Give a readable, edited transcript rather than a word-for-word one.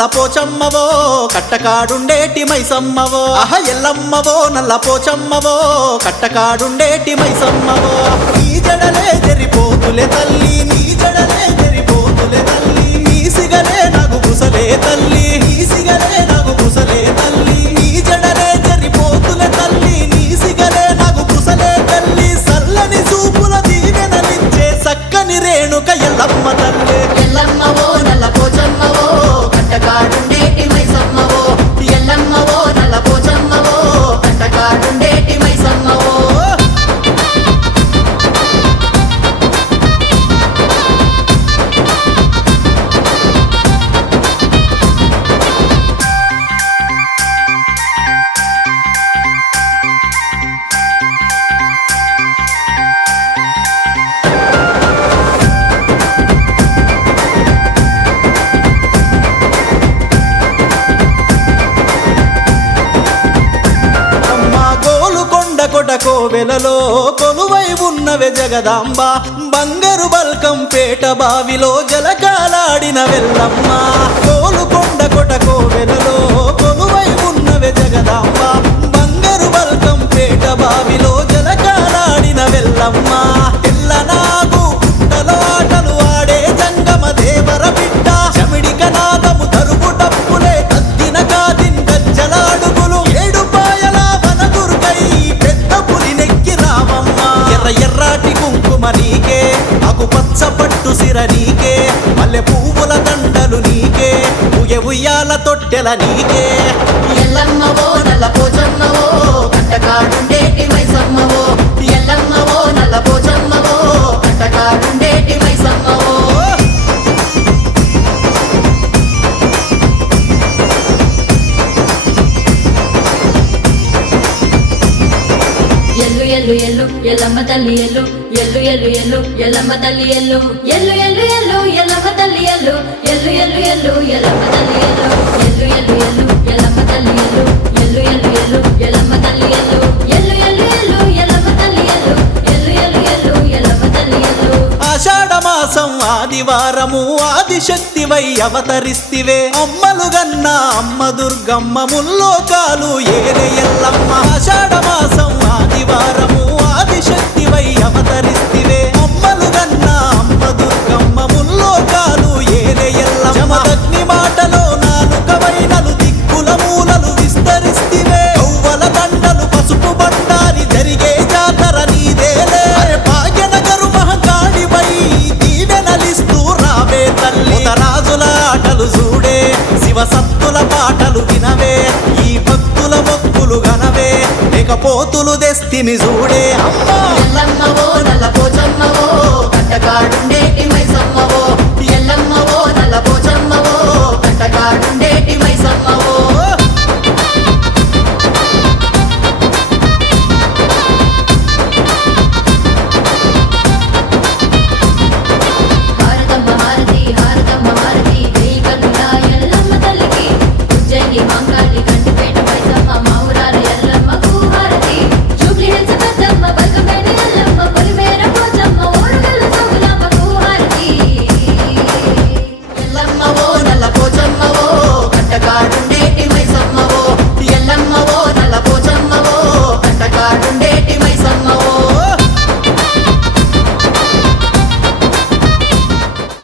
నల్ల పోచమ్మవో కట్టకాడుండేటి మైసమ్మవో ఆహ ఎల్లమ్మవో నల్ల పోచమ్మవో కట్టకాడుండేటి మైసమ్మవో నీ జడలే జరిపోతులే తల్లి నీ జడలే జరిపోతులే తల్లి నీ సిగలే నాకు బుసలే తల్లి నీ సిగలే నాకు బుసలే తల్లి నీ జడలే జరిపోతులే తల్లి నీ సిగలే నాకు బుసలే తల్లి సల్లని చూపుల దీవెనలిచ్చే సక్కని రేణుక ఎల్లమ్మ తల్లి ఎల్లమ్మవో నల్ల పోచమ్మవో కట్టకాడుండేటి మైసమ్మవో ఎల్లమ్మవో నల్ల పోచమ్మవో కట్టకాడుండేటి మైసమ్మవో కోవెలలో కొలువై ఉన్నవే జగదాంబ బంగారు బల్కం పేట బావిలో జలకాలాడిన వెల్లమ్మ కోలుకొండ కొట కోవెలలో కొలువై ఉన్నవే జగదాంబ బంగారు బల్కం పేట బావిలో జలకాలాడిన వెల్లమ్మ ఎల్లనాగు పుట్టలో ఆటలు ఆడే జంగమ దేవర బిడ్డ చమిడిక నాదము తరుపు డప్పులే తద్దిన కాదిన్ గజ్జల అడుగులు ఏడు పాయల వనదుర్గై పెద్ద పులినెక్కి రామమ్మ ఎర్ర ఎర్రాటి కుంకుమ నీకే అగు పచ్చ పట్టు సిర నీకే మల్లె పువ్వుల దండలు నీకే ఉయ్యాల తొట్టెల నీకే ఎల్లమ్మవో నల్ల పోచమ్మవో కట్టకాడుండేటి మైసమ్మవో ఎల్లమ్మవో నల్ల పోచమ్మవో కట్టకాడుండేటి మైసమ్మవో ఎల్లు ఎల్లు ఎల్లు ఎల్లమ్మ తల్లి ఎల్లు ఎల్లు ఎల్లు ఎల్లు ఎల్లమ్మ తల్లి ఎల్లు ఎల్లు ఎల్లు ఎల్లు ఎల్లమ్మ తల్లి ఎల్లు ఎల్లు ఎల్లు ఎల్లు ఎల్లమ్మ తల్లి ఎల్లు ఎల్లు ఎల్లు ఎల్లు ఎల్లమ్మ తల్లి ఎల్లు ఎల్లు ఎల్లు ఎల్లు ఎల్లమ్మ తల్లి ఎల్లు ఎల్లు ఎల్లు ఎల్లు ఎల్లమ్మ తల్లి ఎల్లు ఎల్లు ఎల్లు ఎల్లు ఎల్లమ్మ తల్లి ఎల్లు ఆషాఢ మాసం ఆదివారము ఆదిశక్తివై అవతరిస్తివే అమ్మలు గన్న అమ్మ దుర్గమ్మ ముల్లోకాలు ఏరే ఎల్లమ్మ ఆషాఢ మాసం ఆదివారము ఆదిశక్తివై అవతరిస్తివే అమ్మలు గన్న అమ్మ దుర్గమ్మ ముల్లోకాలు ఏరే ఎల్లమ్మ జమదగ్ని మాటలో నాలుకవై నలు దిక్కుల మూలలు విస్తరిస్తివే కవ్వల దండలు పసుపు బండారి జరిగే జాతర నీదేలే భాగ్యనగరు మహకాళివై దీవెనలిస్తూ రావే తల్లి రాజుల ఆటలు చూడే శివ సత్తుల పాటలు వినవే ఈ భక్తుల మొక్కులు గనవే లేకపోతులు దెస్తిమి చూడే అమ్మా ఎల్లమ్మవో నల్ల పోచమ్మవో కట్టకాడుండే